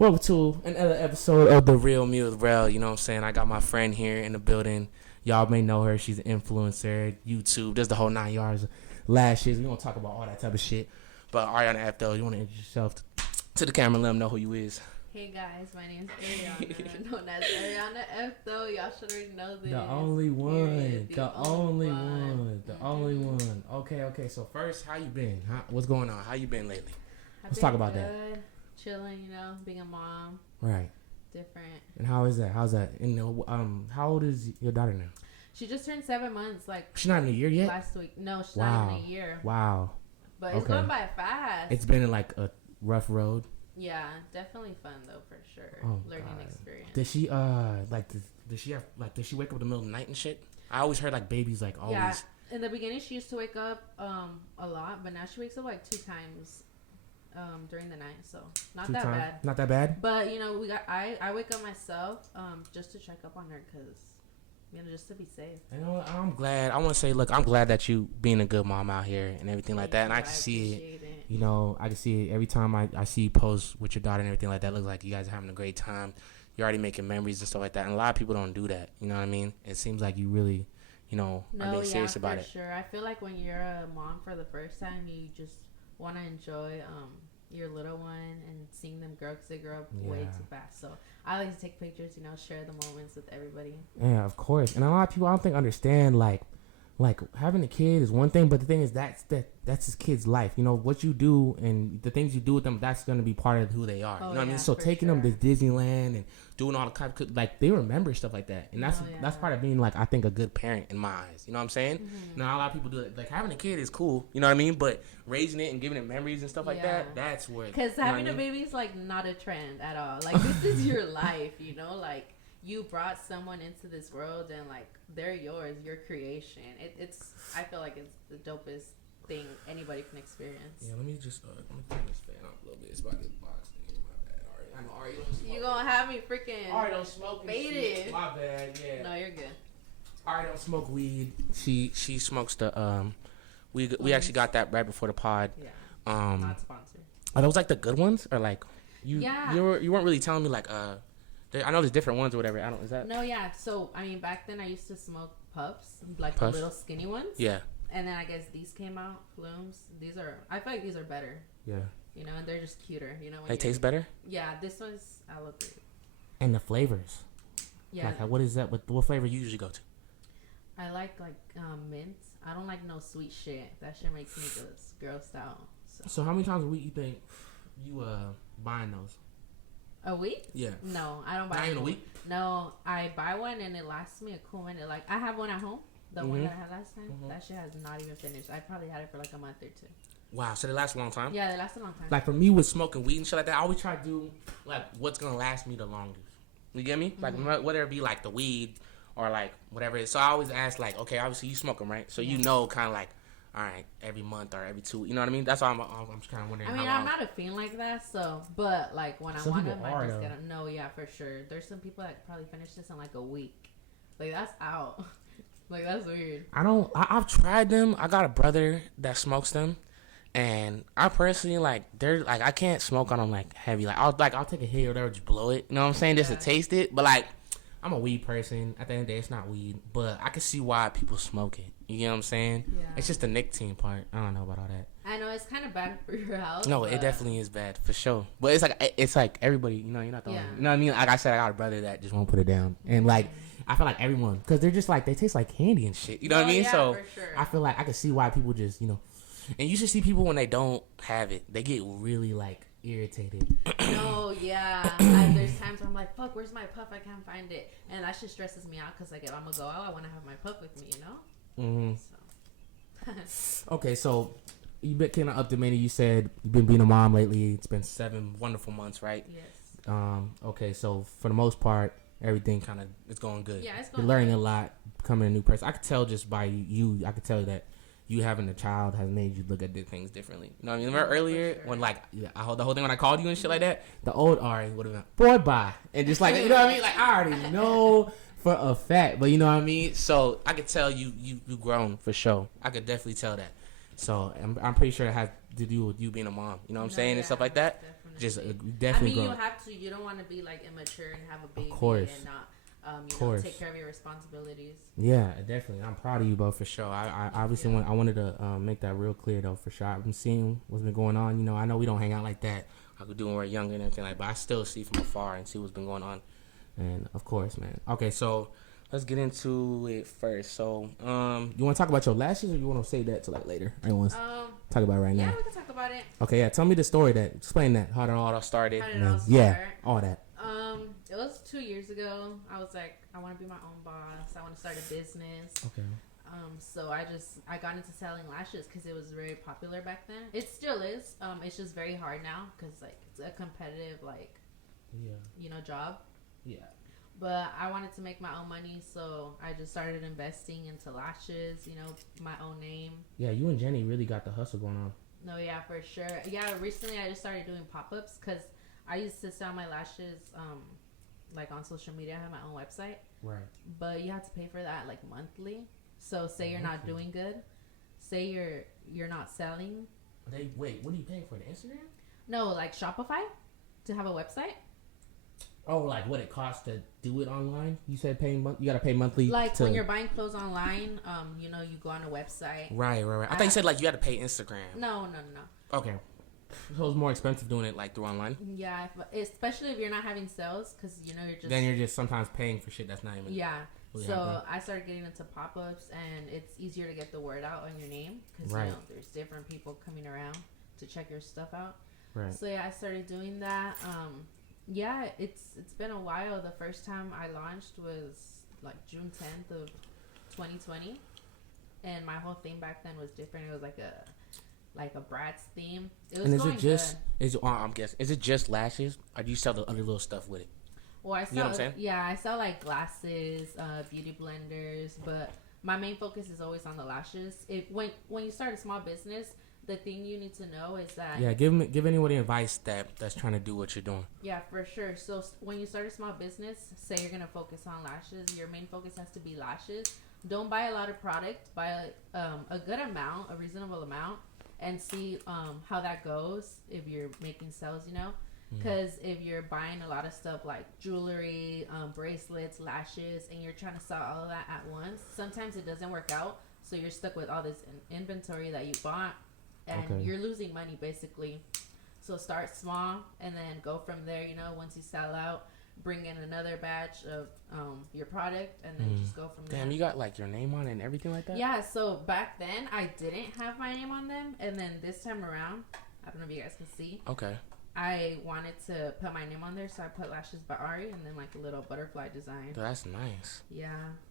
Welcome to another episode of The Real Me with Rel. You know what I'm saying? I got my friend here in the building. Y'all may know her. She's an influencer, YouTube. There's the whole 9 yards. Lashes. We're going to talk about all that type of shit. But Arianna F, though, you want to introduce yourself to the camera and let them know who you is. Hey guys, my name's Arianna, known as Arianna F though. Y'all should already know this. The only one. The only one. The only one. Okay. So first, how you been? What's going on? How you been lately? Let's talk about that. Chilling, being a mom. Right. Different. And how is that? How's that? And how old is your daughter now? She just turned 7 months. She's not in a year yet. Last week. No, she's not in a year. Wow. But it's going by fast. It's been a rough road. Yeah, definitely fun though for sure. Learning experience. Did she did she wake up in the middle of the night and shit? I always heard babies always. Yeah. In the beginning, she used to wake up a lot, but now she wakes up 2 times during the night, so not that bad. Not that bad. But I wake up myself just to check up on her because just to be safe. I'm glad. I want to say, look, I'm glad that you being a good mom out here and everything like that, and I can see it. I can see it every time I see you post with your daughter and everything like that. It looks like you guys are having a great time. You're already making memories and stuff like that, and a lot of people don't do that. You know what I mean? It seems like you really, are being serious about it. For sure. I feel like when you're a mom for the first time, you just want to enjoy your little one and seeing them grow because they grow up way too fast. So I like to take pictures, share the moments with everybody. Yeah, of course. And a lot of people I don't think understand like having a kid is one thing, but the thing is that's his kid's life. What you do and the things you do with them, that's going to be part of who they are. You know what I mean? So taking them to Disneyland and doing all the kind of, they remember stuff like that. And that's part of being I think a good parent in my eyes. You know what I'm saying? Mm-hmm. Now a lot of people do it. Having a kid is cool. You know what I mean? But raising it and giving it memories and stuff like that, that's where. Because having a baby is not a trend at all. This is your life. You brought someone into this world and they're yours, your creation. I feel like it's the dopest thing anybody can experience. Yeah, let me just turn this fan off a little bit. It's about this box. My bad, Ari. I know Ari don't smoke. You gonna have me freaking Ari don't smoke faded. My bad, yeah. No, you're good. Ari don't smoke weed. She smokes the we actually got that right before the pod. Yeah. Not sponsored. Are those the good ones or you weren't really telling me I know there's different ones or whatever. Is that? No, yeah. So, back then I used to smoke puffs, Puffs? the little skinny ones. Yeah. And then I guess these came out, plumes. I feel like these are better. Yeah. And they're just cuter. They taste better? Yeah, this one's aloe berry. And the flavors? Yeah. What is that? What flavor you usually go to? I like mint. I don't like no sweet shit. That shit makes me grossed out. So how many times a week you think you buying those? A week? Yeah. No, I don't buy. Not even a week? No, I buy one and it lasts me a cool minute. I have one at home. The one that I had last time. Mm-hmm. That shit has not even finished. I probably had it for a month or 2. Wow, so they last a long time? Yeah, they last a long time. For me with smoking weed and shit like that, I always try to do what's gonna last me the longest. You get me? Mm-hmm. Whether it be the weed or whatever it is. So I always ask okay, obviously you smoke them, right? So kind of all right, every month or every 2, you know what I mean? That's why I'm just kind of wondering. I'm not a fan like that, so, but when I want them, I just get them. No, yeah, for sure. There's some people that probably finish this in a week. That's out. That's weird. I've tried them. I got a brother that smokes them, and I personally they're I can't smoke on them heavy. I'll take a hit or whatever, just blow it. You know what I'm saying? Just to taste it. But I'm a weed person. At the end of the day, it's not weed, but I can see why people smoke it. You know what I'm saying? Yeah. It's just the nicotine part. I don't know about all that. I know it's kind of bad for your health. No, it definitely is bad for sure. But it's everybody. You're not the only. You know what I mean? Like I said, I got a brother that just won't put it down, and I feel like everyone because they're just they taste like candy and shit. You know what I mean? Yeah, so for sure. I feel I can see why people just and you should see people when they don't have it, they get really irritated. No, yeah. There's times where I'm like, fuck, where's my puff? I can't find it. And that shit stresses me out because, if I'm going to go out, I want to have my puff with me, Mm-hmm. So. Okay, so you've been kind of up to many. You said you've been being a mom lately. It's been 7 wonderful months, right? Yes. Okay, so for the most part, everything kind of is going good. Yeah, it's going You're learning a lot, becoming a new person. I could tell just by you, I could tell that you having a child has made you look at things differently. You know what I mean? Remember earlier when the whole thing when I called you and shit like that, the old Ari would have been, boy, bye. And just you know what I mean? I already know for a fact, but you know what I mean? So I could tell you grown for sure. I could definitely tell that. So I'm pretty sure it has you being a mom. You know what I'm saying, and stuff like that. Definitely. Just definitely. I mean, you have to. You don't want to be like immature and have a baby and not. Take care of your responsibilities. Yeah, definitely. I'm proud of you, bro, for sure. I obviously I wanted to make that real clear, though, for sure. I've been seeing what's been going on. You know, I know we don't hang out like that, like we do when we're younger and everything like that, but I still see from afar and see what's been going on. And, of course, man. Okay, so let's get into it first. So, you want to talk about your lashes or you want to save that to, like, later? I want to talk about it right now. Yeah, we can talk about it. Okay, yeah. Tell me the story explain that. How it all started. How did it all start? Yeah, all that. It was 2 years ago. I was like, I want to be my own boss. I want to start a business. Okay. So I got into selling lashes because it was very popular back then. It still is. It's just very hard now because like it's a competitive job. Yeah. But I wanted to make my own money, so I just started investing into lashes. My own name. Yeah, you and Jenny really got the hustle going on. No, yeah, for sure. Yeah, recently I just started doing pop-ups because I used to sell my lashes like on social media. I have my own website. Right. But you have to pay for that like monthly. So say you're not doing good. Say you're not selling. Wait, what are you paying for, the Instagram? No, like Shopify to have a website. Oh, like what it costs to do it online? You said you got to pay monthly. Like when you're buying clothes online, you go on a website. Right. I thought you said like you had to pay Instagram. No. Okay. So it's more expensive doing it like through online? Yeah, especially if you're not having sales because, Then you're just sometimes paying for shit that's not even... Yeah. So I started getting into pop-ups and it's easier to get the word out on your name because, there's different people coming around to check your stuff out. Right. So, yeah, I started doing that. It's been a while. The first time I launched was like June 10th of 2020. And my whole theme back then was different. It was like a Bratz theme. It was I'm guessing, is it just lashes, or do you sell the other little stuff with it? Well, I sell, you know what I'm saying? Yeah, I sell like glasses, beauty blenders, but my main focus is always on the lashes. When you start a small business, the thing you need to know is that give anybody advice that's trying to do what you're doing. Yeah, for sure. So when you start a small business, say you're gonna focus on lashes, your main focus has to be lashes. Don't buy a lot of product. Buy a good amount, a reasonable amount. And see how that goes if you're making sales, because if you're buying a lot of stuff like jewelry, bracelets, lashes, and you're trying to sell all of that at once, sometimes it doesn't work out. So you're stuck with all this inventory that you bought, and you're losing money basically. So start small and then go from there. Once you sell out, bring in another batch of your product and then just go from there. Damn, you got like your name on it and everything like that? Yeah, so back then I didn't have my name on them, and then this time around, I don't know if you guys can see. Okay. I wanted to put my name on there, so I put Lashes by Ari and then like a little butterfly design. That's nice. Yeah.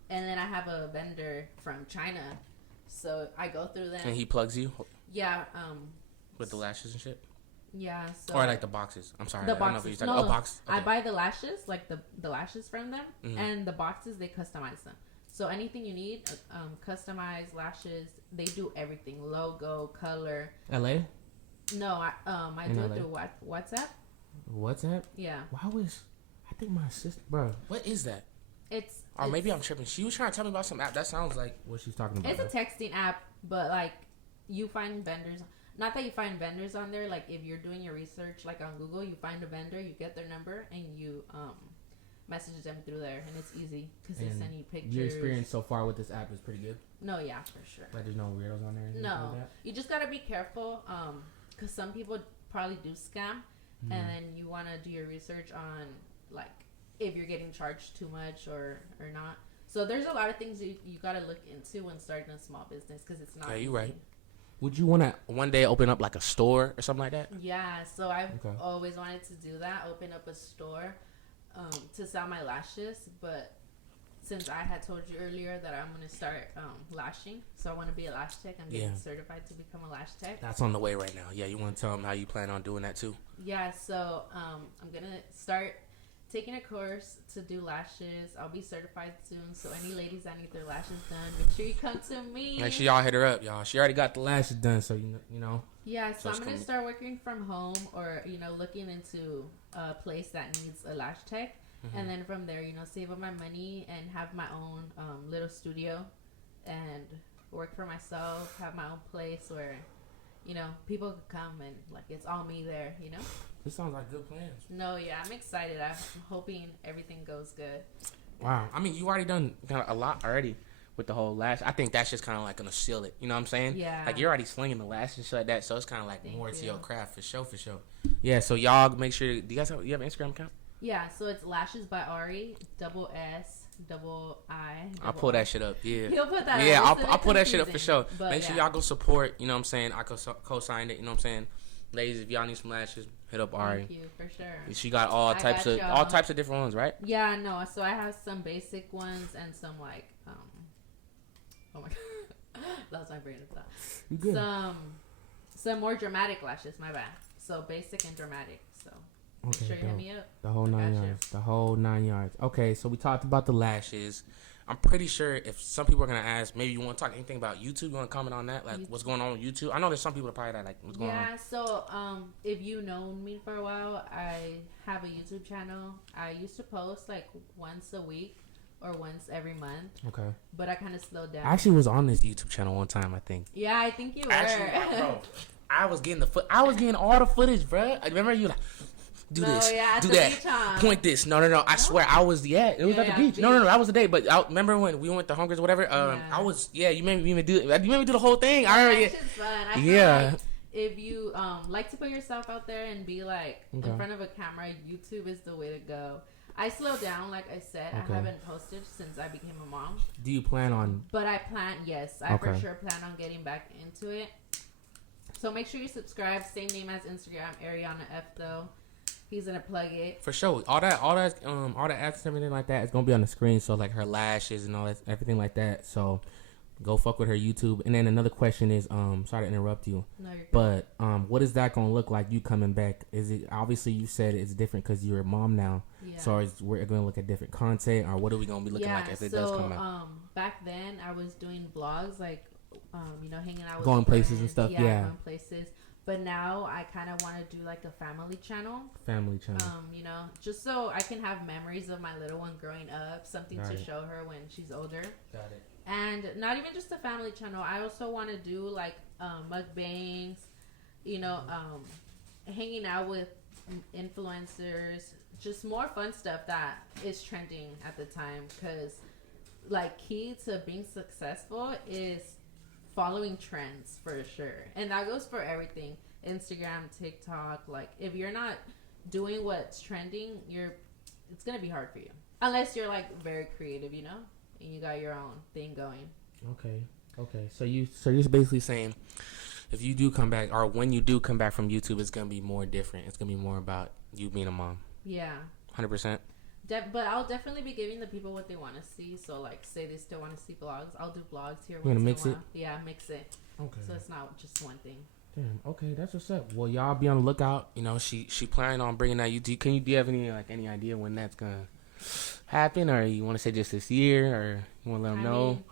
And then I have a vendor from China, so I go through them. And he plugs you? Yeah. With the lashes and shit? Yeah. So or like the boxes. I'm sorry. The I don't know if you're talking about boxes. Okay. I buy the lashes, like the lashes from them, and the boxes, they customize them. So anything you need, customized lashes, they do everything. Logo, color. LA? No, I do it through WhatsApp. WhatsApp? Yeah. I think my sister, bro. What is that? Or maybe I'm tripping. She was trying to tell me about some app. That sounds like what she's talking about. It's a texting app, but like you find vendors. Not that you find vendors on there. Like if you're doing your research, like on Google, you find a vendor, you get their number, and you message them through there, and it's easy because they send you pictures. Your experience so far with this app is pretty good? No, yeah, for sure. Like there's no weirdos on there? No. Like that? You just got to be careful because some people probably do scam, and then you want to do your research on like if you're getting charged too much or not. So there's a lot of things you got to look into when starting a small business because it's not easy. You're right. Would you want to one day open up like a store or something like that? Yeah, so I've always wanted to do that, open up a store to sell my lashes. But since I had told you earlier that I'm going to start lashing, so I want to be a lash tech. I'm getting certified to become a lash tech. That's on the way right now. Yeah, you want to tell them how you plan on doing that too? Yeah, so I'm going to start taking a course to do lashes. I'll be certified soon. So any ladies that need their lashes done, make sure you come to me. Make sure y'all hit her up, y'all. She already got the lashes done, so you know. Yeah, so I'm gonna start working from home, or looking into a place that needs a lash tech, and then from there, save up my money and have my own little studio, and work for myself. Have my own place where, you know, people could come and like it's all me there, you know. This sounds like good plans. No, yeah, I'm excited. I'm hoping everything goes good. Wow. I mean, you already done kind of a lot already with the whole lash. I think that's just kind of like gonna seal it. You know what I'm saying? Yeah. Like you're already slinging the lash and shit like that, so it's kind of like Thank more to you. your craft for sure. Yeah. So y'all make sure. Do you guys have an Instagram account? Yeah. So it's Lashes by Ari, double S, double I. I'll pull that shit up. Yeah. He'll put that. Yeah. up. I'll pull that shit up for sure. But make sure y'all go support. You know what I'm saying? I co-signed it. You know what I'm saying? Ladies, if y'all need some lashes, hit up Ari. Thank you for sure. She got all types of different ones, right? Yeah, no. So I have some basic ones and some like oh my god, that's my brain. You good? Some more dramatic lashes. My bad. So basic and dramatic. So make sure you hit me up. The whole 9 yards. The whole 9 yards. Okay, so we talked about the lashes. I'm pretty sure if some people are gonna ask, maybe you want to talk anything about YouTube. You want to comment on that, like what's going on with YouTube? I know there's some people that probably like what's going on. Yeah. So if you know me for a while, I have a YouTube channel. I used to post like once a week or once every month. Okay. But I kind of slowed down. I actually was on this YouTube channel one time, I think. Yeah, I think you were. Actually, bro, I was getting all the footage, bro. I remember you like. Do this, do that, point this. No. I swear, I was, it was at the beach. No, that was the day. But I remember when we went to Hungers, whatever. I was, you made me do the whole thing. I remember. It's fun. I feel like if you like to put yourself out there and be like in front of a camera, YouTube is the way to go. I slowed down, like I said. I haven't posted since I became a mom. Do you plan on? But I plan, yes. I for sure plan on getting back into it. So make sure you subscribe. Same name as Instagram, Arianna F though. He's gonna plug it for sure. All the ads and everything like that is gonna be on the screen. So like her lashes and all that, everything like that. So go fuck with her YouTube. And then another question is, sorry to interrupt you, no, you're but what is that gonna look like? You coming back? Is it obviously you said it's different because you're a mom now? Yeah. So we're gonna look at different content, or what are we gonna be looking like if it does come out? Back then I was doing vlogs, like hanging out with going friends, places and stuff. Yeah, going places. But now I kind of want to do like a family channel. Just so I can have memories of my little one growing up, something to show her when she's older. Got it. And not even just a family channel. I also want to do like mukbangs, hanging out with influencers, just more fun stuff that is trending at the time. Because like key to being successful is following trends for sure, and that goes for everything. Instagram, TikTok, like if you're not doing what's trending, it's gonna be hard for you unless you're like very creative, and you got your own thing going. Okay. So you're basically saying if you do come back, or when you do come back from YouTube, it's gonna be more different. It's gonna be more about you being a mom. Yeah. 100%. But I'll definitely be giving the people what they want to see. So, like, say they still want to see vlogs, I'll do vlogs here. You want to mix it? Yeah, mix it. Okay. So it's not just one thing. Damn. Okay, that's what's up. Well, y'all be on the lookout. She planning on bringing that YouTube. Do you have any idea when that's gonna happen, or you want to say just this year, or you want to let them know?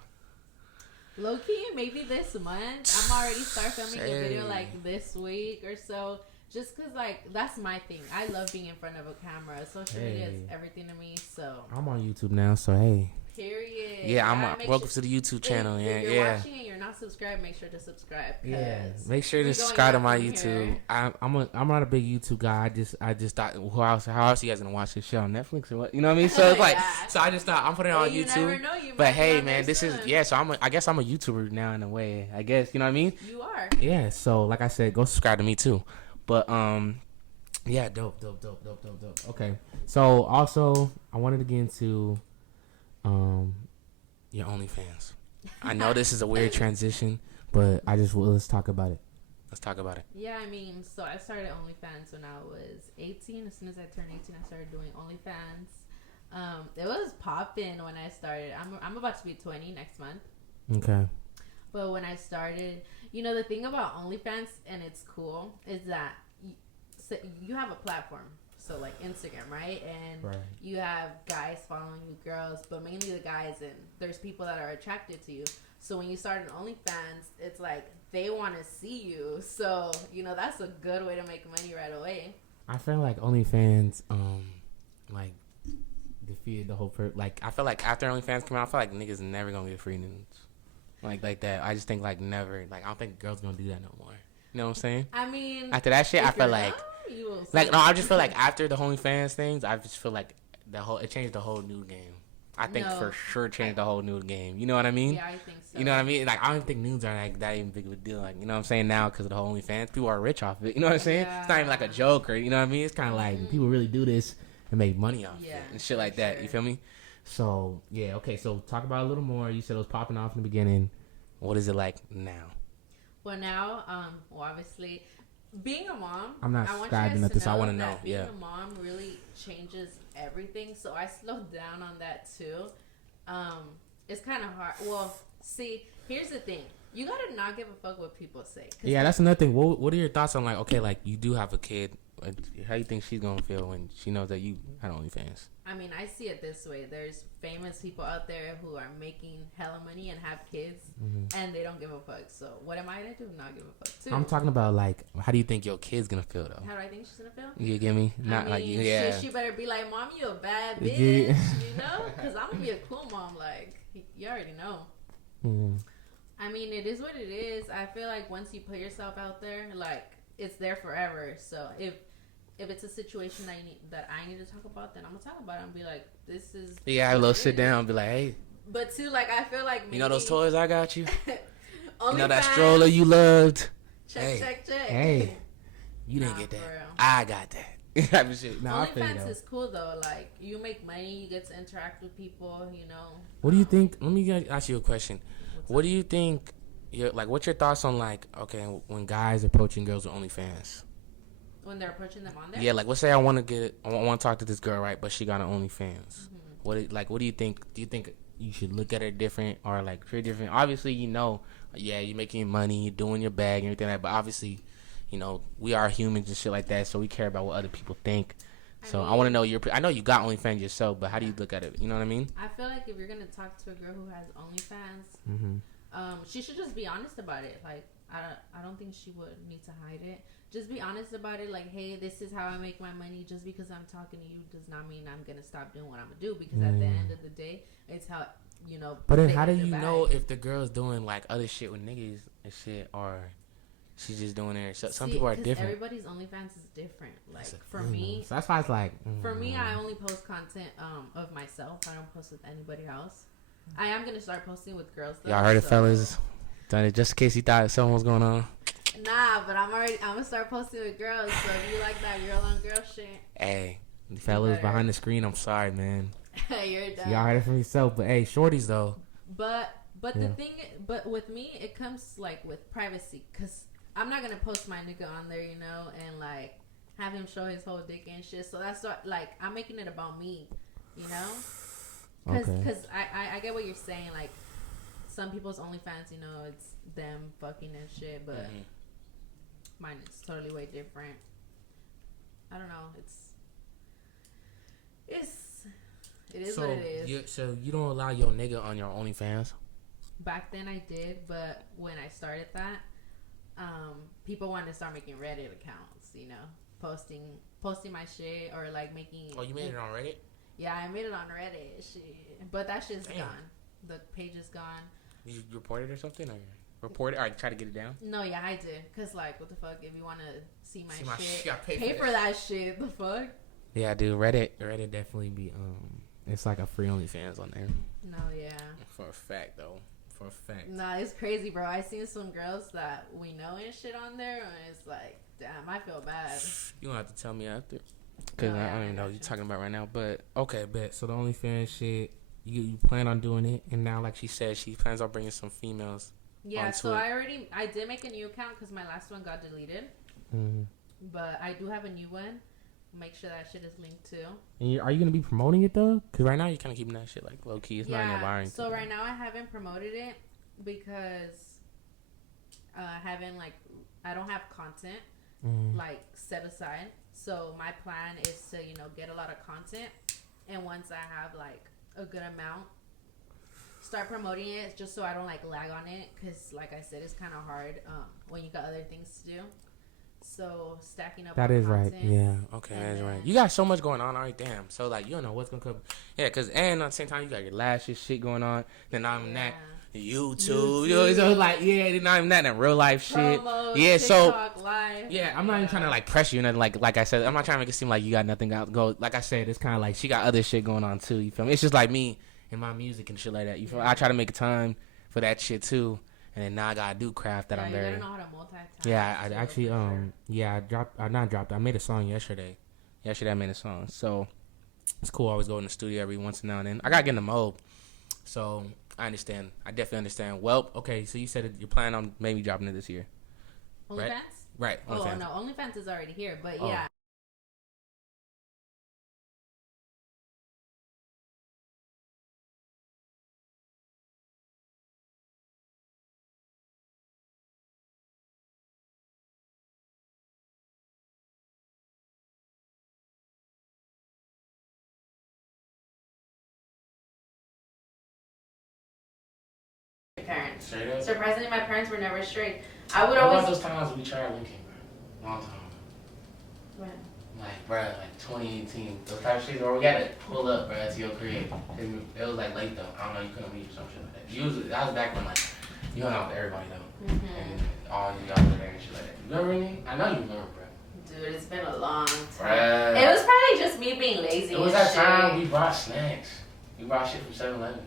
Low key, maybe this month. I'm already start filming a video like this week or so. Just because, like, that's my thing. I love being in front of a camera. Social media is everything to me, so. I'm on YouTube now, so hey. Period. Yeah, welcome to the YouTube channel. If you're watching and you're not subscribed, make sure to subscribe. Yeah, make sure to subscribe to my YouTube. I'm not a big YouTube guy. I just thought, how else you guys gonna watch this show on Netflix or what? You know what I mean? So it's like, so I just thought I'm putting it on YouTube. Never know, but hey, man, this is So I guess I'm a YouTuber now in a way. I guess you know what I mean? You are. Yeah. So like I said, go subscribe to me too. But yeah, dope. Okay, so also I wanted to get into your OnlyFans. I know this is a weird transition, but let's talk about it. Yeah, I mean, so I started OnlyFans when I was 18. As soon as I turned 18, I started doing OnlyFans. It was popping when I started. I'm about to be 20 next month. Okay. But when I started, the thing about OnlyFans, and it's cool, is that you have a platform. So, like, Instagram, right? And you have guys following you, girls, but mainly the guys, and there's people that are attracted to you. So, when you start an OnlyFans, it's like they want to see you. So, that's a good way to make money right away. I feel like OnlyFans, like, defeated the whole like, I feel like after OnlyFans came out, I feel like niggas never gonna get free nudes. Like that. I just think, like, never. Like, I don't think girls gonna do that no more. You know what I'm saying? I mean, after that shit, I felt like no, I just feel like after the OnlyFans things, I just feel like it changed the whole new game. I think for sure changed the whole new game. You know what I mean? Yeah, I think so. You know what I mean? Like, I don't think nudes are like that even big of a deal. Like, you know what I'm saying? Now, because of the whole OnlyFans, people are rich off it. You know what I'm saying? Yeah. It's not even like a joke or, you know what I mean? It's kind of like people really do this and make money off it and shit like that. You feel me? So, yeah, okay. So, talk about it a little more. You said it was popping off in the beginning. What is it like now? Well, now, obviously, being a mom, I'm not subscribing to this. I want to know. Being a mom really changes everything. So I slowed down on that too. It's kind of hard. Well, see, here's the thing. You gotta not give a fuck what people say. Yeah, that's another thing. What are your thoughts on, like, okay, like, you do have a kid. How you think she's gonna feel when she knows that you had OnlyFans? I mean, I see it this way. There's famous people out there who are making hella money and have kids, and they don't give a fuck. So what am I gonna do? Not give a fuck too. I'm talking about, like, how do you think your kid's gonna feel though? How do I think she's gonna feel? You get me? Not like shit, she better be like, "Mom, you a bad bitch," you know? Because I'm gonna be a cool mom. Like, you already know. I mean, it is what it is. I feel like once you put yourself out there, like, it's there forever. So if it's a situation that I need to talk about, then I'm gonna talk about it and be like, "This is." Yeah, a little sit down and be like, "Hey." But too, like, I feel like maybe, you know those toys I got you. You know that stroller you loved. Check. Hey, you didn't get that. I got that. Type of shit. OnlyFans is cool though. Like, you make money, you get to interact with people. You know. What do you think? Let me ask you a question. What do you think? What's your thoughts on, like, okay, when guys approaching girls with OnlyFans? When they're approaching them on there? Yeah, like, let's say I want to talk to this girl, right? But she got an OnlyFans. What do you think? Do you think you should look at her different or, like, treat her different? Obviously, you're making money, you're doing your bag and everything like that. But obviously, we are humans and shit like that, so we care about what other people think. So I want to know I know you got OnlyFans yourself, but how do you look at it? You know what I mean? I feel like if you're gonna talk to a girl who has OnlyFans, she should just be honest about it. Like, I don't think she would need to hide it. Just be honest about it. Like, hey, this is how I make my money. Just because I'm talking to you does not mean I'm gonna stop doing what I'm gonna do. Because at the end of the day, it's how But then, how do you know if the girl's doing, like, other shit with niggas and shit, or she's just doing it? Some people are different. Everybody's OnlyFans is different. Like, for me, so that's why it's like. For me, I only post content of myself. I don't post with anybody else. I am gonna start posting with girls though. Y'all heard it, fellas. Done it just in case you thought something was going on. Nah, but I'm gonna start posting with girls. So if you like that girl on girl shit, hey, fellas behind the screen, I'm sorry, man. You're done. Y'all heard it from yourself, but hey, shorties though. But with me, it comes, like, with privacy, cause I'm not gonna post my nigga on there, and, like, have him show his whole dick and shit. So that's what, like, I'm making it about me, Cause I get what you're saying. Like, some people's OnlyFans, it's them fucking and shit, but mine is totally way different. I don't know. It is what it is. So you don't allow your nigga on your OnlyFans? Back then I did, but when I started that, people wanted to start making Reddit accounts, posting my shit, or, like, making. Oh, you made it on Reddit? Yeah, I made it on Reddit. Shit, but that shit's gone. The page is gone. You reported or something, or report it, or try to get it down? No, yeah, I did. Cause, like, what the fuck? If you want to see my shit, you gotta pay for that shit. The fuck? Yeah, dude. Reddit definitely be it's like a free OnlyFans on there. No, yeah. For a fact, though. For a fact. Nah, it's crazy, bro. I seen some girls that we know and shit on there, and it's like, damn, I feel bad. You don't have to tell me after, cause I don't even know what you're talking about right now. But okay, bet. So the OnlyFans shit, you plan on doing it, and now, like she said, she plans on bringing some females. Yeah, so I did make a new account because my last one got deleted. But I do have a new one. Make sure that shit is linked too. And are you gonna be promoting it though? Because right now you're kind of keeping that shit, like, low key. It's not in your bar. So right now I haven't promoted it because I don't have content like set aside. So my plan is to get a lot of content, and once I have, like, a good amount, start promoting it, just so I don't, like, lag on it, because, like I said, it's kind of hard when you got other things to do. So stacking up. That is right. Yeah. Okay, that is right. You got so much going on. All right, damn. So, like, you don't know what's gonna come. Yeah, and at the same time you got your lashes shit going on. Then that, YouTube. You know, so like, yeah, not even that in real life shit. Promos, yeah, TikTok, live. Yeah, I'm not even trying to like pressure you, nothing. Like I said, I'm not trying to make it seem like you got nothing out go. Like I said, it's kind of like she got other shit going on too. You feel me? It's just like me and my music and shit like that. You feel me? I try to make a time for that shit too, and then now I gotta do craft that I'm very. You gotta know how to multitask. Yeah, I actually I made a song yesterday. Yesterday I made a song, so it's cool. I always go in the studio every once in a now and then. I gotta get in the mode, so I understand. I definitely understand. Well, okay, so you said you're planning on maybe dropping it this year. OnlyFans? Right. Oh, OnlyFans. no. OnlyFans is already here, but yeah. Parents. Straight up? Surprisingly, my parents were never straight. I would What always. about those times we tried linking, bro? Long time. When? Like, bro, like 2018. Those type of shit where we gotta pull up, bro, to your crib. It was like late though. I don't know, you couldn't leave or some shit like that. Usually, that was back when like you hung out with everybody though, and all you guys were there and shit like that. You remember anything? I know you remember, bro. Dude, it's been a long time. Bruh. It was probably just me being lazy. It was and that shit. time we brought snacks. We brought shit from 7-Eleven.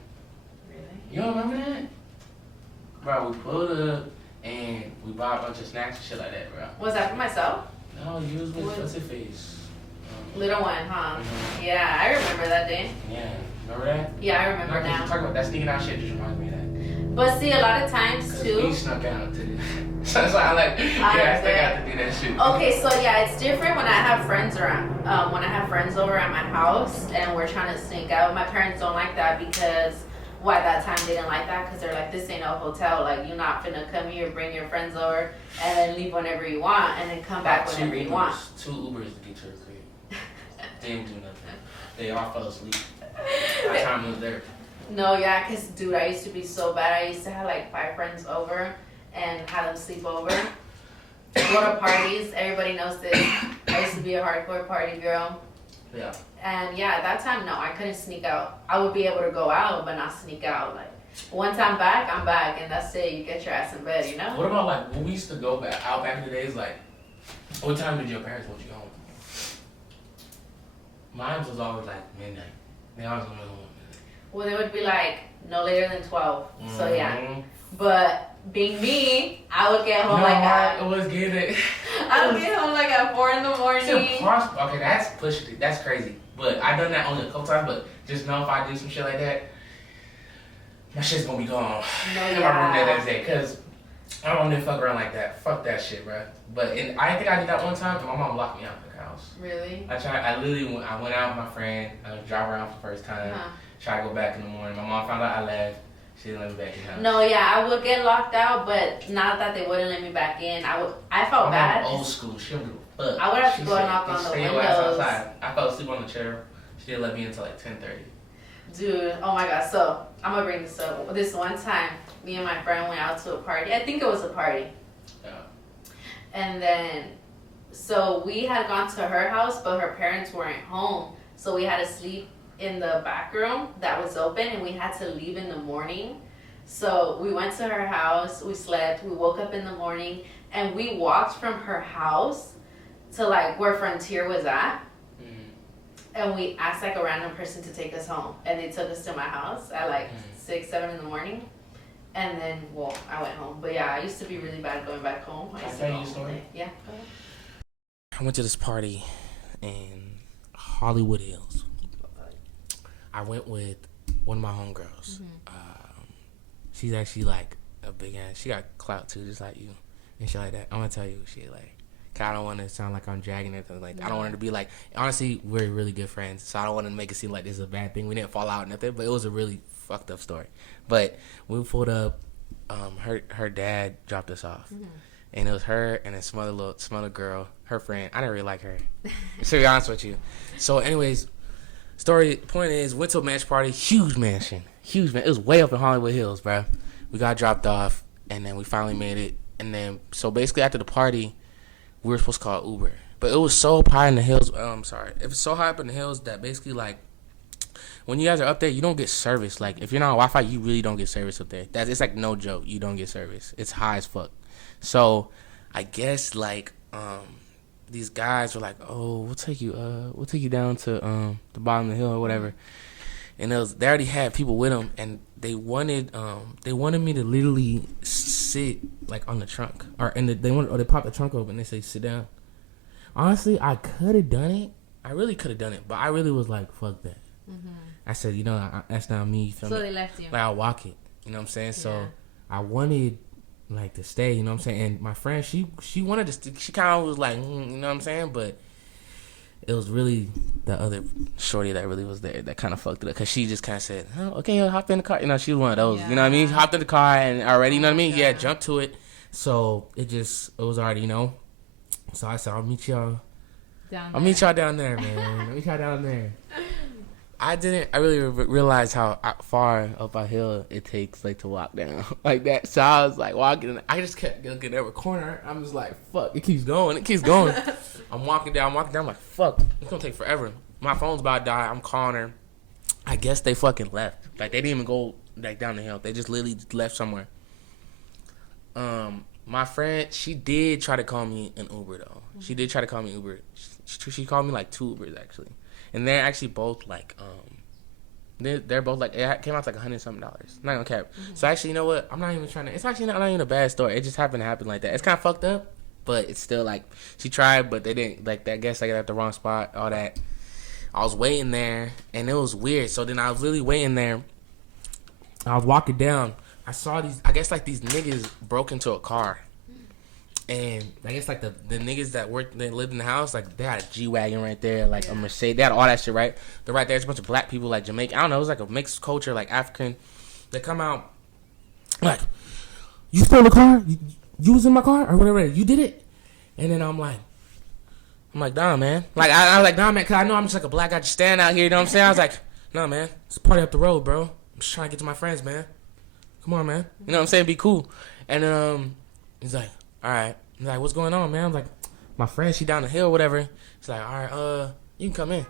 Really? You don't remember that? Bro, we pulled up and we bought a bunch of snacks and shit like that, bro. Was that for myself? No, you was with what's his face? Little one, huh? Yeah, I remember that day. Yeah, remember that? Yeah, I remember now. Talking about that sneaking out shit just reminds me of that. But see, a lot of times too. We snuck out to do. So that's why I like. I still got to do that shit. Okay, so yeah, it's different when I have friends around. When I have friends over at my house and we're trying to sneak out. My parents don't like that because. Well, at that time they didn't like that because they're like, this ain't no hotel. Like, you're not finna come here, bring your friends over, and then leave whenever you want, and then come back whenever you want. 2 Ubers to get to her crib. They didn't do nothing. They all fell asleep. That time was there. No, yeah, because, dude, I used to be so bad. I used to have, like, 5 friends over and have them sleep over. Go to parties. Everybody knows this. I used to be a hardcore party girl. Yeah. And yeah, at that time, no, I couldn't sneak out. I would be able to go out, but not sneak out. Like, once I'm back, and that's it. You get your ass in bed, you know? What about, like, when we used to go out back in the days, like, what time did your parents want you home? Mine was always, like, midnight. They always went home. Well, it would be, like, no later than 12. So, yeah. But being me, I would get home I would get home like at 4 in the morning. Okay, that's pushing it. That's crazy. But I done that only a couple times. But just know if I do some shit like that, my shit's gonna be gone in my room that next day. Cause I don't want to fuck around like that. Fuck that shit, bro. But I think I did that one time, and my mom locked me out of the house. Really? I went out with my friend. I was driving around for the first time. Tried to go back in the morning. My mom found out I left. She didn't let me back in the house. No, yeah, I would get locked out, but not that they wouldn't let me back in. I felt bad. Old school. She don't give a fuck. I would have to go and knock on the windows. I fell asleep on the chair. She didn't let me until like 10:30. Dude, oh my god. So I'm gonna bring this up. This one time, me and my friend went out to a party. I think it was a party. Yeah. And then, so we had gone to her house, but her parents weren't home, so we had to sleep in the back room that was open, and we had to leave in the morning. So we went to her house, we slept, we woke up in the morning, and we walked from her house to like where Frontier was at. And we asked like a random person to take us home, and they took us to my house at like 6, 7 in the morning. And then, well, I went home. But yeah, I used to be really bad going back home. Can I tell you a story? Yeah, go ahead. I went to this party in Hollywood Hills. I went with one of my homegirls. She's actually like a big ass. She got clout too, just like you, and shit like that. I'm gonna tell you shit like. I don't want to sound like I'm dragging it. Like I don't want her to be like. Honestly, we're really good friends, so I don't want to make it seem like this is a bad thing. We didn't fall out or nothing, but it was a really fucked up story. But when we pulled up, her dad dropped us off, and it was her and then some other girl, her friend. I didn't really like her, to be honest with you. So, anyways, point is, went to a match party, huge mansion. It was way up in Hollywood Hills, bro. We got dropped off, and then we finally made it. And then, so basically after the party, we were supposed to call Uber, but it was so high in the hills. It was so high up in the hills that basically like when you guys are up there, you don't get service. Like, if you're not on Wi-Fi, you really don't get service up there. It's like no joke. You don't get service. It's high as fuck. So, I guess like these guys were like, oh, we'll take you down to the bottom of the hill or whatever. And they already had people with them, and they wanted me to literally sit like on the trunk, they popped the trunk open and they say sit down. Honestly, I could have done it. I really could have done it, but I really was like, fuck that. Mm-hmm. I said, that's not me. So they left you. Like, I'll walk it. You know what I'm saying? So I wanted like to stay. You know what I'm saying? And my friend, she wanted to. She kind of was like, you know what I'm saying? But it was really the other shorty that really was there that kind of fucked it up, because she just kind of said, oh, okay, I'll hop in the car. She was one of those. You know what I mean? Hopped in the car and already, you know what I mean? Yeah, jumped to it. So it was already, So I said, I'll meet y'all down there, man. I'll meet y'all down there. I really realize how far up a hill it takes, like, to walk down like that. So I was like walking. I just kept looking at every corner. I'm just like, fuck. It keeps going. I'm walking down. I'm like, fuck. It's gonna take forever. My phone's about to die. I'm calling her. I guess they fucking left. Like, they didn't even go like down the hill. They just literally left somewhere. My friend, she did try to call me an Uber though. She did try to call me Uber. She called me like 2 Ubers actually. And they're actually both like, they're both like, it came out to like $100-something. Not gonna cap. Mm-hmm. So actually, you know what? I'm not even trying to. It's actually not even a bad story. It just happened to happen like that. It's kind of fucked up, but it's still like, she tried, but they didn't. Like, I guess I got at the wrong spot. All that. I was waiting there, and it was weird. So then I was really waiting there. I was walking down. I saw these. I guess like these niggas broke into a car. And I guess like the niggas that lived in the house, like they had a G-Wagon right there, like a Mercedes. They had all that shit, right? They're right there. There's a bunch of black people, like Jamaican. I don't know. It was like a mixed culture, like African. They come out like, you stole the car? You was in my car or whatever? You did it? And then I'm like, nah, man. Like I was like, nah, man, because I know I'm just like a black guy just standing out here. You know what I'm saying? I was like, nah, man. It's a party up the road, bro. I'm just trying to get to my friends, man. Come on, man. You know what I'm saying? Be cool. And then he's like, all right. I'm like, what's going on, man? I'm like, my friend, she down the hill or whatever. She's like, all right, you can come in.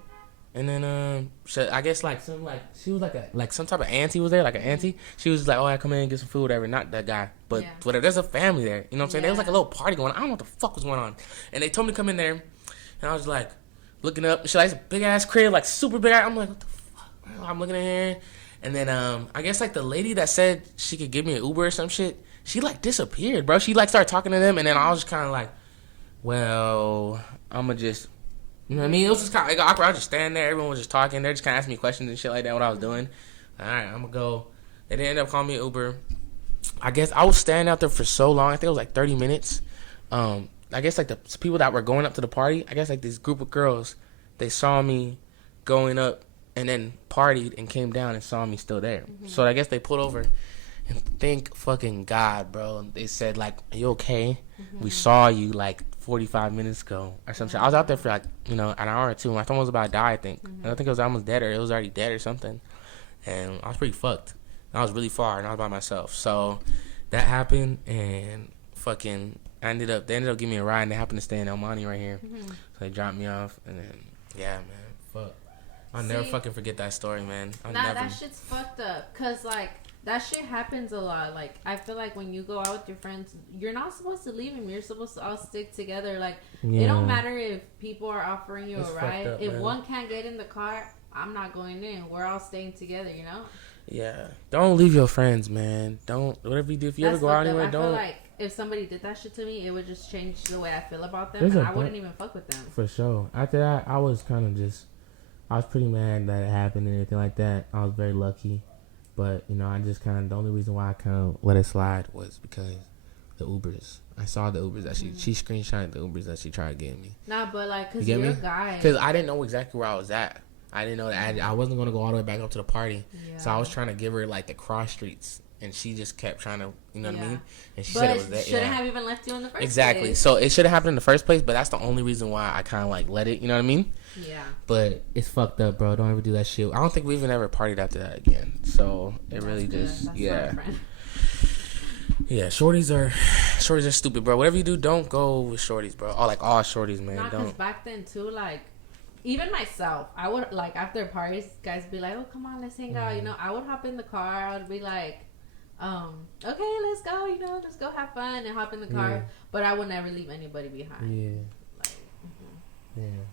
And then I guess like she was like some type of auntie was there, like an auntie. She was like, oh, I come in and get some food, whatever. Not that guy, but whatever. There's a family there. You know what I'm saying? There was like a little party going on. I don't know what the fuck was going on. And they told me to come in there, and I was like looking up. She like a big ass crib, like super big. I'm like, what the fuck, bro? I'm looking at here, and then I guess like the lady that said she could give me an Uber or some shit. She, like, disappeared, bro. She, like, started talking to them, and then I was just kind of like, well, I'm going to just, you know what I mean? It was just kind of like awkward. I was just standing there. Everyone was just talking. They're just kind of asking me questions and shit like that, what I was doing. All right, I'm going to go. They didn't end up calling me an Uber. I guess I was standing out there for so long. I think it was, like, 30 minutes. I guess, like, the people that were going up to the party, I guess, like, this group of girls, they saw me going up and then partied and came down and saw me still there. Mm-hmm. So I guess they pulled over. And thank fucking God, bro. They said, like, are you okay? Mm-hmm. We saw you, like, 45 minutes ago or some shit. I was out there for, like, an hour or two. My phone was about to die, I think. Mm-hmm. And I think it was almost dead, or it was already dead or something. And I was pretty fucked. I was really far, and I was by myself. So that happened, and fucking they ended up giving me a ride, and they happened to stay in El Monte right here. Mm-hmm. So they dropped me off, and then, yeah, man, fuck. I'll never fucking forget that story, man. That shit's fucked up, because, like, that shit happens a lot. Like, I feel like when you go out with your friends, you're not supposed to leave them. You're supposed to all stick together. Like, it don't matter if people are offering you a ride. Up, if one can't get in the car, I'm not going in. We're all staying together, you know? Yeah. Don't leave your friends, man. Don't. Whatever you do. If you ever go out anywhere, don't. I feel like if somebody did that shit to me, it would just change the way I feel about them. And I wouldn't even fuck with them. For sure. After that, I was kind of just... I was pretty mad that it happened and everything like that. I was very lucky. But, I just kind of, the only reason why I kind of let it slide was because the Ubers. I saw the Ubers that she screenshotted the Ubers that she tried getting me. Nah, but like, because you're a guy. Because I didn't know exactly where I was at. I didn't know that I wasn't going to go all the way back up to the party. Yeah. So I was trying to give her like the cross streets. And she just kept trying to, you know what I mean? And she said it was that. Shouldn't have even left you in the first Exactly. place. So it should have happened in the first place, but that's the only reason why I kind of like let it, you know what I mean? Yeah. But it's fucked up, bro. Don't ever do that shit. I don't think we even ever partied after that again. So it really just, yeah. Yeah, shorties are stupid, bro. Whatever you do, don't go with shorties, bro. All shorties, man. Not because back then, too, like, even myself, I would like after parties, guys be like, "Oh, come on, let's hang out." You know, I would hop in the car. I would be like, "Okay, let's go." You know, let's go have fun and hop in the car. Yeah. But I would never leave anybody behind. Yeah. Like, yeah.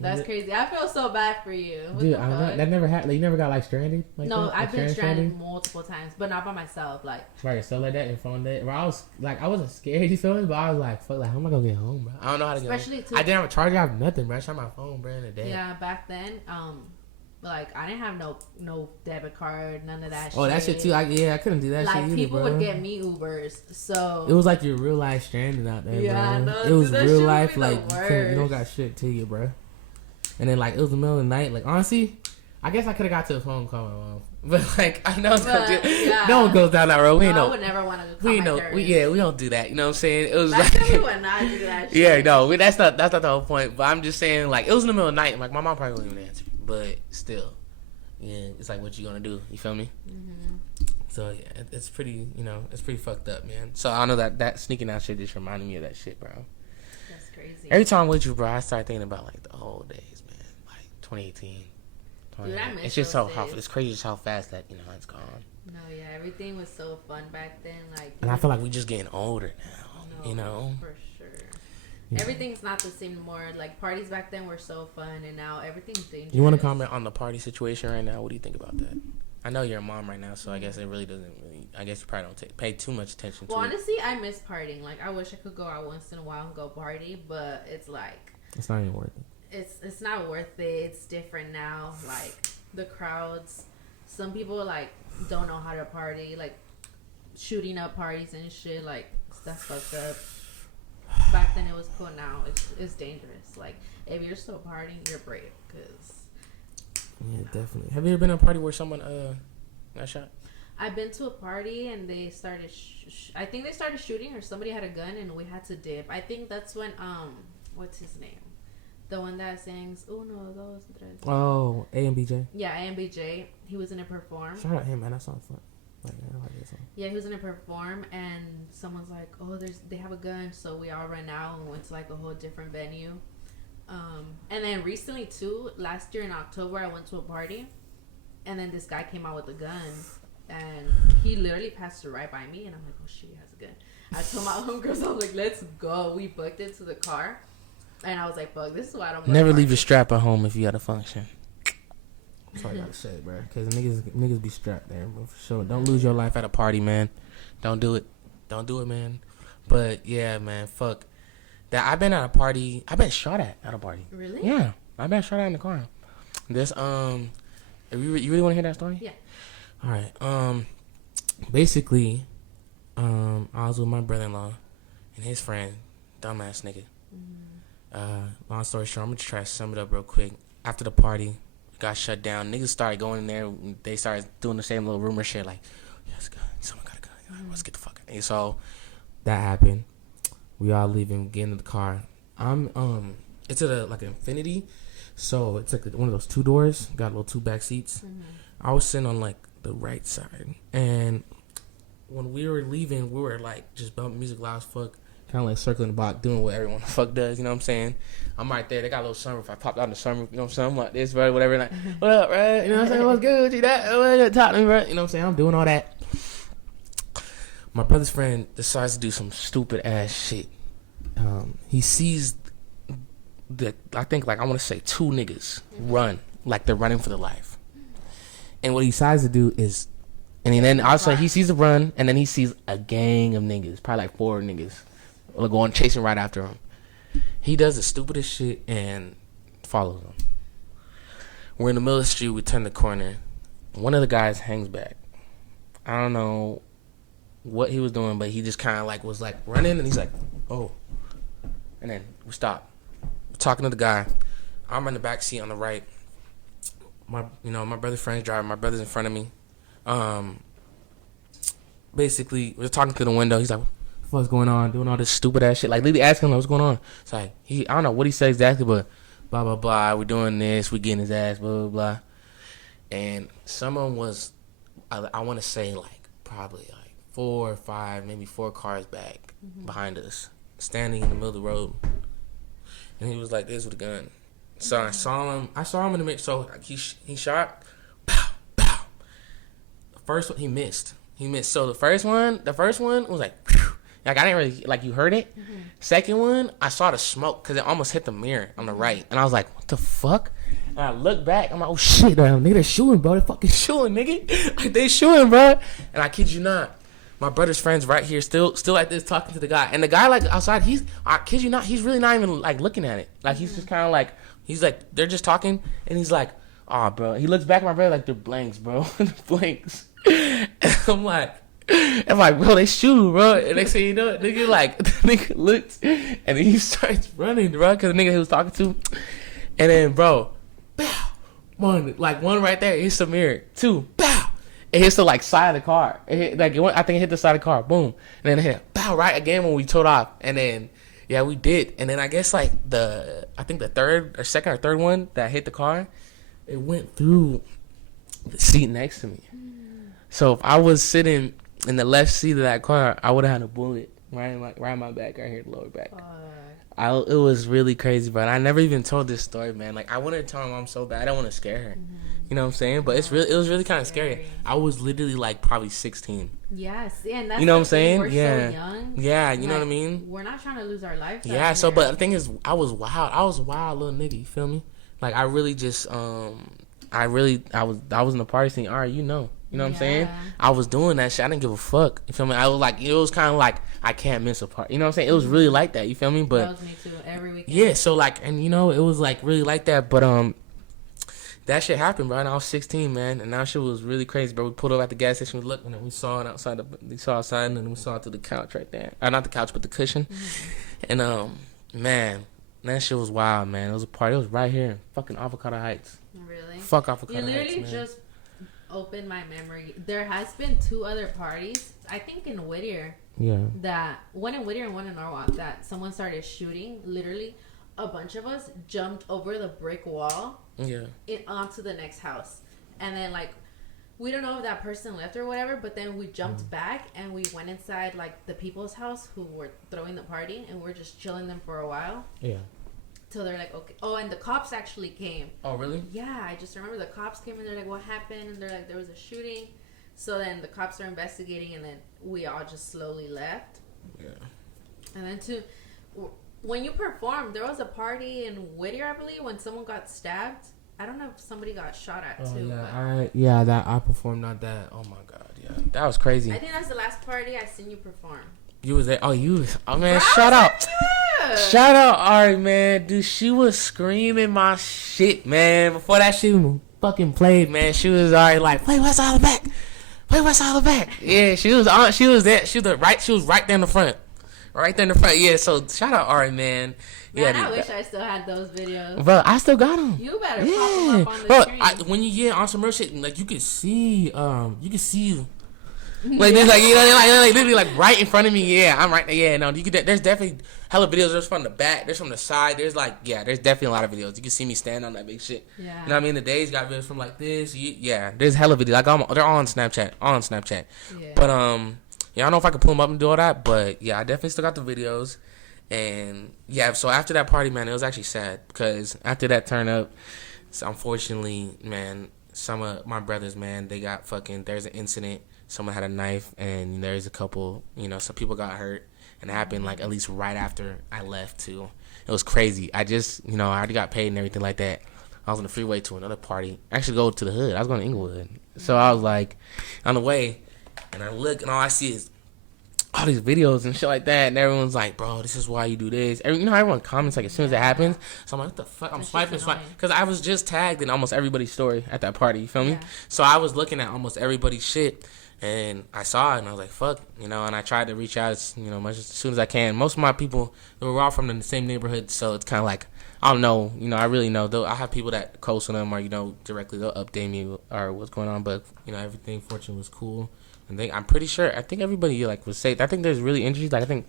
That's crazy. I feel so bad for you. Dude, that never happened. Like, you never got like stranded. Like no, that? I've been stranded multiple times, but not by myself. Like by yourself like that and phone that. Where I was like, I wasn't scared. You feel me? But I was like, fuck, like how am I gonna get home, bro? I don't know how to get home. Especially I didn't have a charger. I have nothing, bro. I shot my phone, bro, in the day. Yeah, back then, like I didn't have no debit card, none of that. Oh, shit. That shit too. I couldn't do that. Like shit either, people bro. would get me Ubers, so it was like your real life stranded out there, yeah, bro. No, it was real life, like you don't got shit to you, bro. And then like it was the middle of the night. Like honestly, I guess I could have got to the phone and called my mom, but like I know no one goes down that road. I would never want to. We don't do that. You know what I'm saying? It was that's like we would not do that. Shit. Yeah, no, that's not the whole point. But I'm just saying, like it was in the middle of the night. Like my mom probably wouldn't even answer, but still, yeah, it's like what you gonna do? You feel me? Mm-hmm. So yeah, it's pretty, it's pretty fucked up, man. So I know that sneaking out shit just reminded me of that shit, bro. That's crazy. Every time I'm with you, bro, I start thinking about like the old days. 2018. Dude, I miss it's just so days. It's crazy just how fast that it's gone. No, yeah, everything was so fun back then. Like, and I feel like we just getting older now. No, for sure. Yeah. Everything's not the same anymore. Like parties back then were so fun, and now everything's dangerous. You want to comment on the party situation right now? What do you think about that? I know you're a mom right now, so I guess it really doesn't. I guess you probably don't pay too much attention to it. Well, honestly, I miss partying. Like I wish I could go out once in a while and go party, but it's like it's not even worth it. It's not worth it. It's different now. Like the crowds, some people like don't know how to party, like shooting up parties and shit. Like that's fucked up. Back then it was cool. Now it's dangerous. Like if you're still partying, you're brave. Yeah, definitely. Have you ever been to a party where someone got shot? I've been to a party and they started. I think they started shooting, or somebody had a gun and we had to dip. I think that's when what's his name? The one that sings Uno, Dos, Tres. Oh, AMBJ. Yeah, AMBJ. He was in a perform. Shout out him, man. That song's fun. Like, I like that song. Yeah, he was in a perform, and someone's like, "Oh, they have a gun," so we all ran out and went to like a whole different venue. And then recently too, last year in October, I went to a party, and then this guy came out with a gun, and he literally passed it right by me, and I'm like, "Oh shit, he has a gun." I told my homegirls, I was like, "Let's go." We booked it to the car. And I was like, fuck, this is why I don't never leave your strap at home if you got a function. That's all I gotta say, bro. Because niggas be strapped there, bro, for sure. Don't lose your life at a party, man. Don't do it. Don't do it, man. But, yeah, man, fuck. That I've been at a party. I've been shot at a party. Really? Yeah. I've been shot at in the car. This, you really want to hear that story? Yeah. All right. Basically, I was with my brother-in-law and his friend, dumbass nigga. Mm-hmm. Long story short, I'm gonna try to sum it up real quick. After the party got shut down, niggas started going in there. They started doing the same little rumor shit, like, yes, gun, someone got a gun. Like, let's get the fuck out. And so that happened. We all leaving, get into the car. It's like an Infinity, so it's like one of those 2 doors. Got little 2 back seats. Mm-hmm. I was sitting on like the right side, and when we were leaving, we were like just bumping music loud as fuck. Kind of like circling the block, doing what everyone the fuck does, you know what I'm saying? I'm right there. They got a little sunroof. I popped out in the sunroof, you know what I'm saying? I'm like this, bro, whatever. Like, what up, bro? You know what I'm saying? What's good? See that? Talk to me, bro. You know what I'm saying? I'm doing all that. My brother's friend decides to do some stupid ass shit. He sees I think, like, I want to say 2 niggas run, like they're running for their life. And what he decides to do is, and then also he sees a run, and then he sees a gang of niggas, probably like 4 niggas. Going chasing right after him. He does the stupidest shit and follows him. We're in the middle of the street. We turn the corner. One of the guys hangs back. I don't know what he was doing, but he just kind of like was like running, and he's like, oh. And then we stop. We're talking to the guy. I'm in the back seat on the right. My brother's friend's driving. My brother's in front of me. Basically, we're talking through the window. He's like, what's going on, doing all this stupid ass shit, like literally asking him what's going on. It's like I don't know what he said exactly, but blah blah blah, we're doing this, we getting his ass, blah blah blah. And someone was, I want to say like probably like 4 or 5, maybe 4 cars back behind us, standing in the middle of the road, and he was like this with a gun. So I saw him in the mix. So he shot, pow, pow. The first one he missed. So the first one was like, whew. Like I didn't really like. You heard it. Mm-hmm. Second one, I saw the smoke because it almost hit the mirror on the right, and I was like, what the fuck? And I look back, I'm like, oh shit, nigga, they're shooting, bro. They fucking shooting, nigga. Like they shooting, bro. And I kid you not, my brother's friend's right here, still like this, talking to the guy, and the guy like outside. I kid you not, he's really not even like looking at it. Like he's just kind of like, he's like, they're just talking, and he's like, oh, bro. He looks back at my brother like they're blanks, bro. Blanks. And I'm like, bro, they shoot, bro. And they say, you know, nigga, like, the nigga looks, and then he starts running, bro, because the nigga he was talking to. And then, bro, bow, one right there, it hits the mirror. Two, bow, it hits the, like, side of the car. I think it hit the side of the car, boom. And then it hit, bow, right again when we towed off. And then, yeah, we did. And then I guess, like, the second or third one that hit the car, it went through the seat next to me. So if I was sitting in the left seat of that car, I would have had a bullet right in my back, right here, the lower back. It was really crazy, but I never even told this story, man. Like I wanted to tell my mom so bad, I don't want to scare her. Mm-hmm. You know what I'm saying? But it was really kind of scary. I was literally like probably 16. Yes, and that's, you know what I'm saying? We're so young. Yeah, you know what I mean? We're not trying to lose our life. Yeah, so but the thing is, I was wild little nigga. You feel me? Like I really just I was in the party scene. All right, you know what I'm saying? I was doing that shit. I didn't give a fuck. You feel me? I was like, it was kind of like, I can't miss a part. You know what I'm saying? It was really like that. You feel me? But that was me too. Every weekend. Yeah, so like, and you know, it was like really like that. But that shit happened, bro. And I was 16, man. And that shit was really crazy, bro. We pulled up at the gas station. We looked, and then we saw it outside. We saw outside, and then we saw it through the couch right there. Not the couch, but the cushion. Mm-hmm. And man, that shit was wild, man. It was a party. It was right here in fucking Avocado Heights. Really? Fuck Avocado Heights, man. You literally just opened my memory. There has been 2 other parties, I think in Whittier. Yeah. That one in Whittier and one in Norwalk, that someone started shooting. Literally, a bunch of us jumped over the brick wall. Yeah. Onto the next house, and then like, we don't know if that person left or whatever. But then we jumped back and we went inside like the people's house who were throwing the party, and we're just chilling them for a while. Yeah. So they're like, okay. Oh, and the cops actually came. Oh, really? Yeah, I just remember the cops came and they're like, what happened? And they're like, there was a shooting. So then the cops are investigating, and then we all just slowly left. Yeah. And then when you performed, there was a party in Whittier, I believe, when someone got stabbed. I don't know if somebody got shot at too. Yeah, that I performed, not that. Oh my god, yeah, that was crazy. I think that's the last party I seen you perform. You was there? Oh, man, shout out. Shout out, Ari, man. Dude, she was screaming my shit, man. Before that shit fucking played, man, she was already like, play West Island back. Play West Island back. Yeah, she was on. She was there. She was right there in the front. Right there in the front. Yeah, so shout out, Ari, man. Man, I wish I still had those videos. Bro, I still got them. You better pop them up on the screen. When you get on some real shit, like, you can see, like, there's like, you know, like literally like right in front of me. Yeah, I'm right there. Yeah, no, you could. There's definitely hella videos. There's from the back. There's from the side. There's like, yeah, there's definitely a lot of videos. You can see me stand on that big shit. Yeah. You know what I mean? The days got videos from like this. Yeah, there's hella videos. Like, they're all on Snapchat. Yeah. But yeah, I don't know if I can pull them up and do all that. But yeah, I definitely still got the videos. And yeah, so after that party, man, it was actually sad because after that turn up, so unfortunately, man, some of my brothers, man, they got there's an incident. Someone had a knife, and there's a couple, you know, some people got hurt, and it happened, like, at least right after I left, too. It was crazy. I just, you know, I already got paid and everything like that. I was on the freeway to another party. I actually go to the hood. I was going to Inglewood. So I was, like, on the way, and I look, and all I see is all these videos and shit like that, and everyone's like, bro, this is why you do this. You know, everyone comments, like, as soon as it happens. So I'm like, what the fuck? I'm swiping. Because I was just tagged in almost everybody's story at that party, you feel me? So I was looking at almost everybody's shit. And I saw it, and I was like, fuck, you know, and I tried to reach out as soon as I can. Most of my people, they were all from the same neighborhood, so it's kind of like, I don't know, you know, I really know. I have people that close to them or, you know, directly, they'll update me or what's going on, but, you know, everything, fortunately, was cool. And I'm pretty sure, I think everybody, like, was safe. I think there's really injuries, like,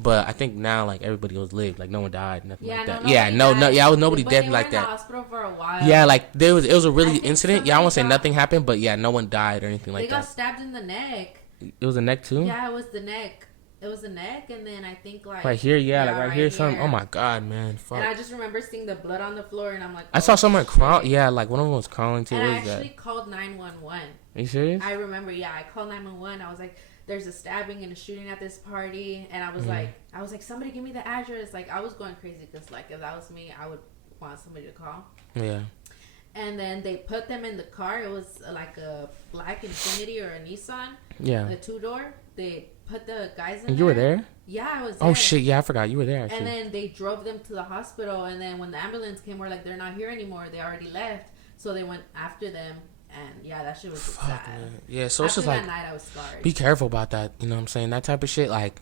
but I think now, like, everybody was lived. Like, no one died, nothing like that. Nobody dead like that. In the hospital for a while. Yeah, like, it was a really incident. Yeah, I won't say nothing happened, but yeah, no one died or anything like that. They got stabbed in the neck. It was the neck too? Yeah, it was the neck. It was the neck, and then I think like right here, like right here, something. Oh my god, man! Fuck. And I just remember seeing the blood on the floor, and I'm like, I saw someone crawl. Yeah, like one of them was crawling too. And I actually called 911. Are you serious? I remember. Yeah, I called 911. I was like, "There's a stabbing and a shooting at this party," and I was like, "Somebody give me the address." Like I was going crazy because like if that was me, I would want somebody to call. Yeah. And then they put them in the car. It was like a black Infiniti or a Nissan. Yeah. A 2-door. They put the guys in. And you were there? Yeah, I was there. Oh shit! Yeah, I forgot you were there. Actually. And then they drove them to the hospital. And then when the ambulance came, we're like, they're not here anymore. They already left. So they went after them. And yeah, that shit was sad. Man. Yeah, so after it's just like that night, I was scarred. Be careful about that. You know what I'm saying? That type of shit, like,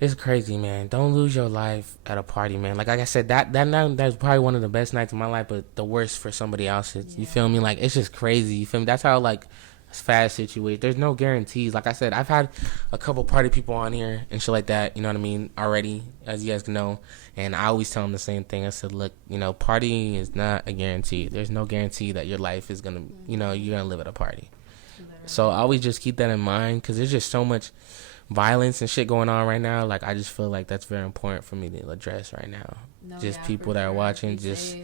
it's crazy, man. Don't lose your life at a party, man. Like I said, that night, that's probably one of the best nights of my life, but the worst for somebody else's. Yeah. You feel me? Like, it's just crazy. You feel me? That's how, like, it's fast situation. There's no guarantees. Like I said, I've had a couple party people on here and shit like that, you know what I mean, already, as you guys can know. And I always tell them the same thing. I said, look, you know, partying is not a guarantee. There's no guarantee that your life is going to, you know, you're going to live at a party. So I always just keep that in mind because there's just so much violence and shit going on right now. Like, I just feel like that's very important for me to address right now. People that are watching, just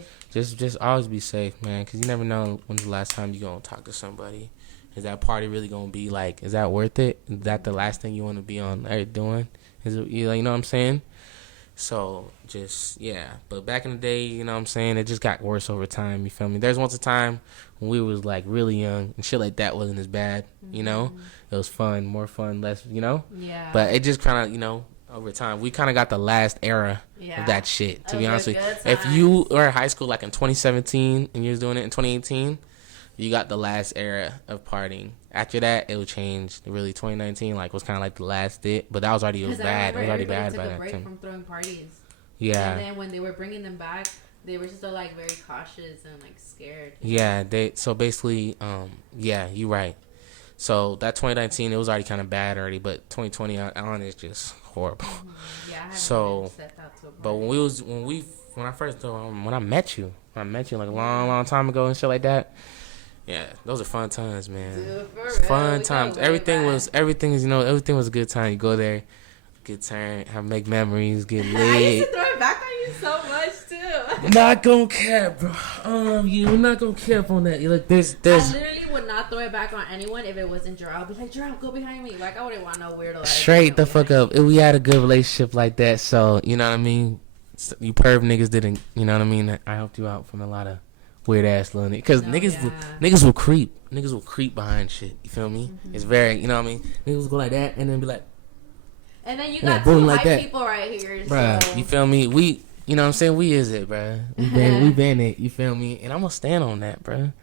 always be safe, man, because you never know when's the last time you're going to talk to somebody. Is that party really going to be like, is that worth it? Is that the last thing you want to be on doing? Is it, you know what I'm saying? So, just, yeah. But back in the day, you know what I'm saying, it just got worse over time, you feel me? There's once a time when we was, like, really young, and shit like that wasn't as bad, you know? It was fun, more fun, less, you know? Yeah. But it just kind of, you know, over time, we kind of got the last era of that shit, to be honest with you. If you were in high school, like, in 2017, and you was doing it in 2018, you got the last era of partying. After that, it would change. Really, 2019 was kind of like the last bit, but that was already bad. It was already bad by that time. Break from throwing parties. Yeah. And then when they were bringing them back, they were still like very cautious and like scared. Yeah. So basically, yeah, you're right. So that 2019, it was already kind of bad already, but 2020 on is just horrible. Mm-hmm. Yeah. So, but when I met you like a long time ago and shit like that. Yeah, those are fun times, man. Dude, fun times. Everything was a good time. You go there, good time, make memories, get lit. I used to throw it back on you so much too. Not gonna cap, bro. You're not gonna cap on that. Look, there's. I literally would not throw it back on anyone if it wasn't Gerald. I'd be like, Gerald, go behind me. Like I wouldn't want no weirdo. Straight the fuck up. We had a good relationship like that, so you know what I mean. You perv niggas didn't. You know what I mean. I helped you out from a lot of weird ass little niggas. Because niggas will creep. Niggas will creep behind shit. You feel me? Mm-hmm. It's very, you know what I mean? Niggas will go like that and then be like. And then you got two white people right here. Bruh, so. You feel me? We, you know what I'm saying? We is it, bruh. We been it. You feel me? And I'm going to stand on that, bruh.